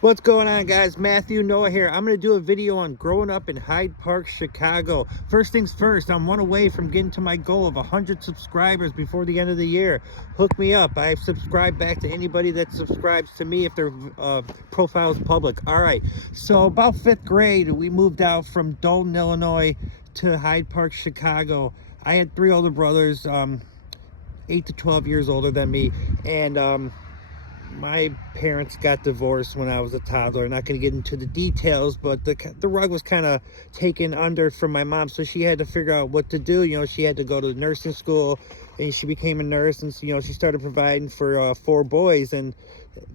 What's going on, guys? Matthew Noah here. I'm going to do a video on growing up in Hyde Park, Chicago. First things first, I'm one away from getting to my goal of 100 subscribers before the end of the year. Hook me up. I subscribe back to anybody that subscribes to me if their profile is public. All right, so about 5th grade, we moved out from Dalton, Illinois to Hyde Park, Chicago. I had 3 older brothers, 8 to 12 years older than me, and my parents got divorced when I was a toddler. Not going to get into the details, but the rug was kind of taken under from my mom, so she had to figure out what to do. You know, she had to go to nursing school, and she became a nurse, and you know, she started providing for 4 boys, and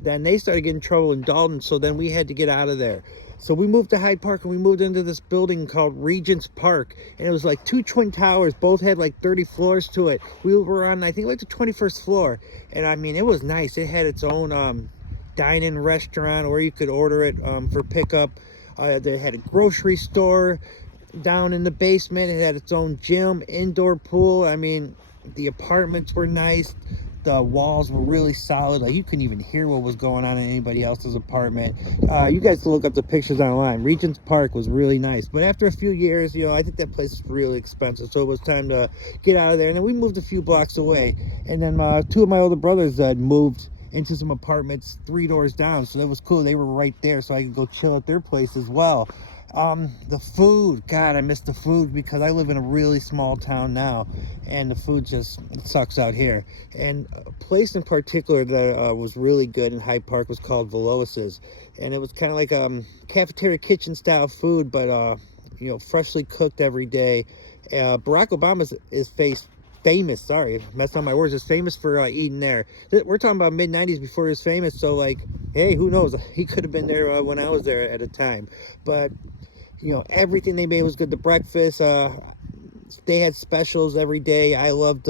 then they started getting in trouble in Dalton, so then we had to get out of there. So we moved to Hyde Park, and we moved into this building called Regent's Park, and it was like 2 twin towers. Both had like 30 floors to it. We were on, I think, like the 21st floor, and I mean, it was nice. It had its own dine-in restaurant where you could order it for pickup. They had a grocery store down in the basement. It had its own gym, indoor pool. I mean, the apartments were nice. The walls were really solid. Like, you couldn't even hear what was going on in anybody else's apartment. You guys can look up the pictures online. Regent's Park was really nice. But after a few years, you know, I think that place was really expensive. So it was time to get out of there. And then we moved a few blocks away. And then 2 of my older brothers moved into some apartments 3 doors down. So that was cool. They were right there, so I could go chill at their place as well. The food, God, I miss the food because I live in a really small town now, and the food just sucks out here. And a place in particular that was really good in Hyde Park was called Velois's, and it was kind of like cafeteria kitchen style food, but you know, freshly cooked every day. Barack Obama is famous, sorry, messed up my words, is famous for eating there. We're talking about mid-90s before he was famous, so like, hey, who knows, he could have been there when I was there at a time. But you know, everything they made was good. The breakfast, they had specials every day. I loved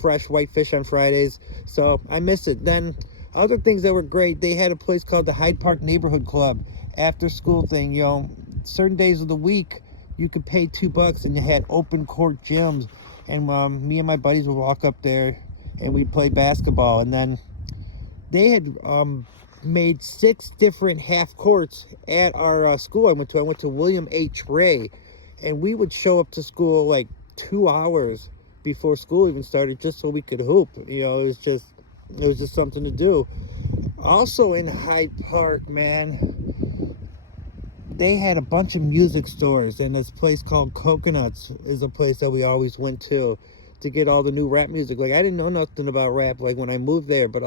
fresh white fish on Fridays, so I miss it. Then other things that were great, they had a place called the Hyde Park Neighborhood Club, after school thing. You know, certain days of the week you could pay $2 and you had open court gyms, and me and my buddies would walk up there and we'd play basketball. And then they had made 6 different half courts at our school I went to. I went to William H. Ray, and we would show up to school like 2 hours before school even started just so we could hoop. You know, it was just something to do. Also in Hyde Park, man, they had a bunch of music stores, and this place called Coconuts is a place that we always went to get all the new rap music. Like, I didn't know nothing about rap like when I moved there, but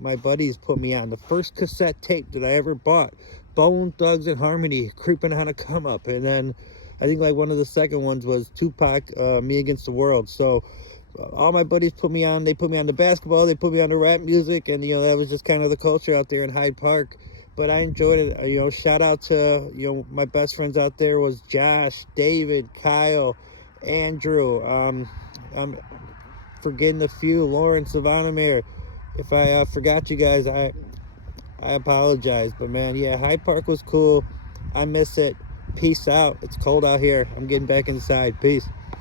my buddies put me on the first cassette tape that I ever bought, Bone Thugs and Harmony, Creeping on a Come Up. And then I think like one of the second ones was Tupac, Me Against the World. So all my buddies put me on. They put me on the basketball, they put me on the rap music, and you know, that was just kind of the culture out there in Hyde Park. But I enjoyed it. You know, shout out to, you know, my best friends out there was Josh, David, Kyle, Andrew. I'm forgetting a few, Lauren, Savannah. If I forgot you guys, I apologize. But man, yeah, Hyde Park was cool. I miss it. Peace out. It's cold out here. I'm getting back inside. Peace.